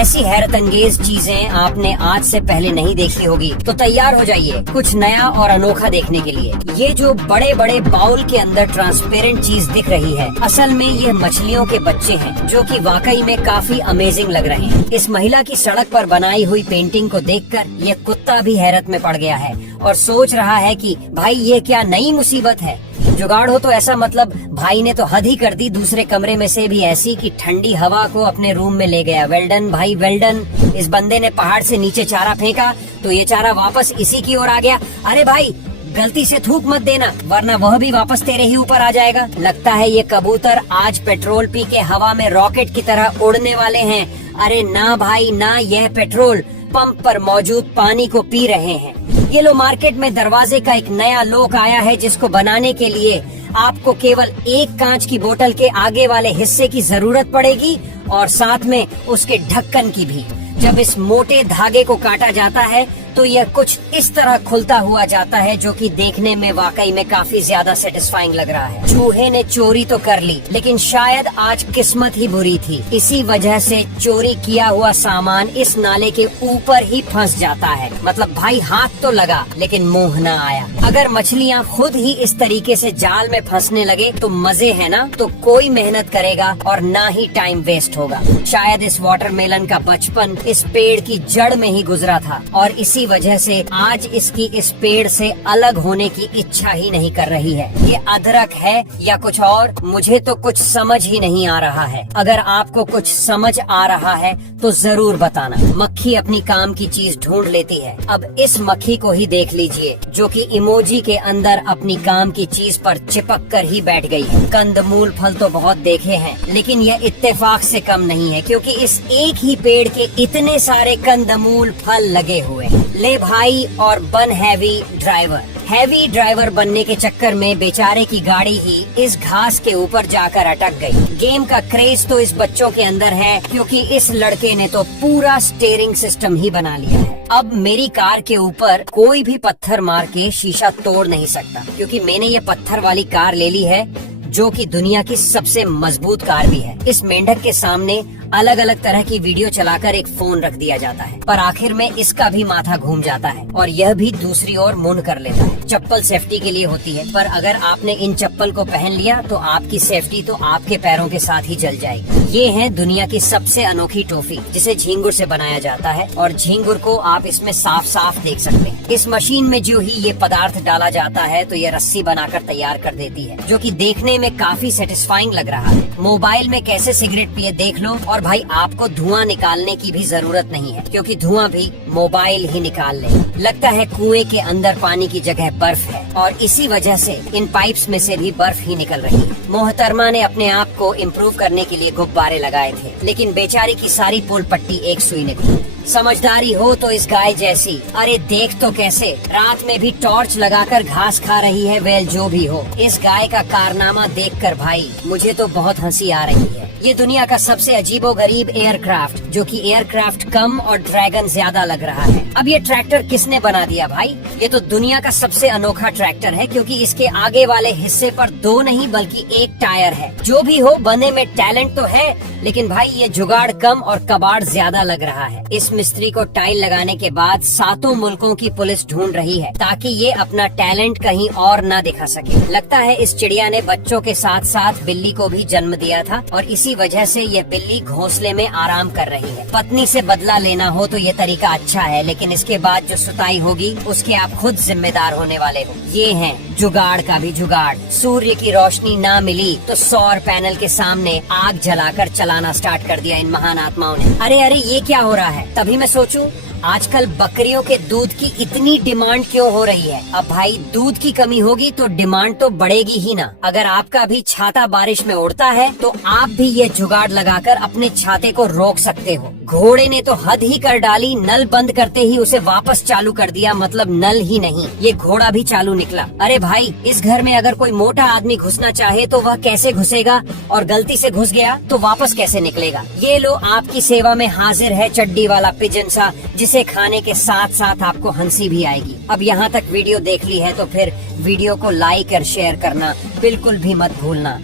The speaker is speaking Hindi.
ऐसी हैरत अंगेज चीजें आपने आज से पहले नहीं देखी होगी, तो तैयार हो जाइए कुछ नया और अनोखा देखने के लिए। ये जो बड़े बड़े बाउल के अंदर ट्रांसपेरेंट चीज दिख रही है, असल में ये मछलियों के बच्चे हैं, जो कि वाकई में काफी अमेजिंग लग रहे हैं। इस महिला की सड़क पर बनाई हुई पेंटिंग को देखकर ये कुत्ता भी हैरत में पड़ गया है और सोच रहा है कि भाई ये क्या नई मुसीबत है। जुगाड़ हो तो ऐसा मतलब भाई ने तो हद ही कर दी, दूसरे कमरे में से भी ऐसी कि ठंडी हवा को अपने रूम में ले गया। वेल्डन भाई वेल्डन। इस बंदे ने पहाड़ से नीचे चारा फेंका तो ये चारा वापस इसी की ओर आ गया। अरे भाई गलती से थूक मत देना, वरना वह भी वापस तेरे ही ऊपर आ जाएगा। लगता है ये कबूतर आज पेट्रोल पी के हवा में रॉकेट की तरह उड़ने वाले हैं। अरे ना भाई ना, यह पेट्रोल पंप पर मौजूद पानी को पी रहे हैं। ये लो मार्केट में दरवाजे का एक नया लोक आया है, जिसको बनाने के लिए आपको केवल एक कांच की बोतल के आगे वाले हिस्से की जरूरत पड़ेगी और साथ में उसके ढक्कन की भी। जब इस मोटे धागे को काटा जाता है तो यह कुछ इस तरह खुलता हुआ जाता है, जो कि देखने में वाकई में काफी ज्यादा सेटिस्फाइंग लग रहा है। चूहे ने चोरी तो कर ली, लेकिन शायद आज किस्मत ही बुरी थी। इसी वजह से चोरी किया हुआ सामान इस नाले के ऊपर ही फंस जाता है। मतलब भाई हाथ तो लगा लेकिन मुंह न आया। अगर मछलियाँ खुद ही इस तरीके से जाल में फंसने लगे तो मजे है ना, तो कोई मेहनत करेगा और ना ही टाइम वेस्ट होगा। शायद इस वाटरमेलन का बचपन इस पेड़ की जड़ में ही गुजरा था और इसी वजह से आज इसकी इस पेड़ से अलग होने की इच्छा ही नहीं कर रही है। ये अदरक है या कुछ और, मुझे तो कुछ समझ ही नहीं आ रहा है। अगर आपको कुछ समझ आ रहा है तो जरूर बताना। मक्खी अपनी काम की चीज ढूंढ लेती है। अब इस मक्खी को ही देख लीजिए, जो कि इमोजी के अंदर अपनी काम की चीज पर चिपक कर ही बैठ गई है। कंदमूल फल तो बहुत देखे हैं, लेकिन यह इत्तेफाक से कम नहीं है, क्योंकि इस एक ही पेड़ के इतने सारे कंदमूल फल लगे हुए हैं। ले भाई और बन हैवी ड्राइवर। हैवी ड्राइवर बनने के चक्कर में बेचारे की गाड़ी ही इस घास के ऊपर जाकर अटक गई। गेम का क्रेज तो इस बच्चों के अंदर है, क्योंकि इस लड़के ने तो पूरा स्टीयरिंग सिस्टम ही बना लिया है। अब मेरी कार के ऊपर कोई भी पत्थर मार के शीशा तोड़ नहीं सकता, क्योंकि मैंने ये पत्थर वाली कार ले ली है, जो कि दुनिया की सबसे मजबूत कार भी है। इस मेंढक के सामने अलग अलग तरह की वीडियो चलाकर एक फोन रख दिया जाता है, पर आखिर में इसका भी माथा घूम जाता है और यह भी दूसरी ओर मुंड कर लेता है। चप्पल सेफ्टी के लिए होती है, पर अगर आपने इन चप्पल को पहन लिया तो आपकी सेफ्टी तो आपके पैरों के साथ ही जल जाएगी। ये है दुनिया की सबसे अनोखी टॉफी, जिसे झींगुर से बनाया जाता है और झींगुर को आप इसमें साफ साफ देख सकते हैं। इस मशीन में जो ही ये पदार्थ डाला जाता है तो ये रस्सी बनाकर तैयार कर देती है, जो कि देखने में काफी सेटिस्फाइंग लग रहा है। मोबाइल में कैसे सिगरेट पिए देख लो, और भाई आपको धुआं निकालने की भी जरूरत नहीं है, क्योंकि धुआं भी मोबाइल ही निकाल ले। लगता है कुएं के अंदर पानी की जगह बर्फ है और इसी वजह से इन पाइप्स में से भी बर्फ ही निकल रही है। मोहतरमा ने अपने आप को इम्प्रूव करने के लिए गुब्बारे लगाए थे, लेकिन बेचारी की सारी पोल पट्टी एक सुई निकली। समझदारी हो तो इस गाय जैसी। अरे देख तो कैसे रात में भी टॉर्च लगाकर घास खा रही है। वेल जो भी हो, इस गाय का कारनामा देखकर भाई मुझे तो बहुत हंसी आ रही है। ये दुनिया का सबसे अजीबोगरीब एयरक्राफ्ट, जो कि एयरक्राफ्ट कम और ड्रैगन ज्यादा लग रहा है। अब ये ट्रैक्टर किसने बना दिया भाई? ये तो दुनिया का सबसे अनोखा ट्रैक्टर है, क्योंकि इसके आगे वाले हिस्से पर दो नहीं बल्कि एक टायर है। जो भी हो, बने में टैलेंट तो है, लेकिन भाई ये जुगाड़ कम और कबाड़ ज्यादा लग रहा है। इस मिस्त्री को टाइल लगाने के बाद 7 मुल्कों की पुलिस ढूंढ रही है, ताकि ये अपना टैलेंट कहीं और न दिखा सके। लगता है इस चिड़िया ने बच्चों के साथ साथ बिल्ली को भी जन्म दिया था और इसी वजह से ये बिल्ली घोंसले में आराम कर रही है। पत्नी से बदला लेना हो तो ये तरीका अच्छा है, लेकिन इसके बाद जो सुताई होगी उसके आप खुद जिम्मेदार होने वाले हो। ये है जुगाड़ का भी जुगाड़। सूर्य की रोशनी ना मिली तो सौर पैनल के सामने आग जलाकर चलाना स्टार्ट कर दिया इन महान आत्माओं ने। अरे अरे ये क्या हो रहा है? तभी मैं सोचूं आजकल बकरियों के दूध की इतनी डिमांड क्यों हो रही है। अब भाई दूध की कमी होगी तो डिमांड तो बढ़ेगी ही ना। अगर आपका भी छाता बारिश में उड़ता है तो आप भी ये जुगाड़ लगाकर अपने छाते को रोक सकते हो। घोड़े ने तो हद ही कर डाली, नल बंद करते ही उसे वापस चालू कर दिया। मतलब नल ही नहीं, ये घोड़ा भी चालू निकला। अरे भाई इस घर में अगर कोई मोटा आदमी घुसना चाहे तो वह कैसे घुसेगा, और गलती से घुस गया तो वापस कैसे निकलेगा। ये लो आपकी सेवा में हाजिर है चड्डी वाला पिजन सा, जिसे खाने के साथ साथ आपको हंसी भी आएगी। अब यहाँ तक वीडियो देख ली है तो फिर वीडियो को लाइक और शेयर करना बिल्कुल भी मत भूलना।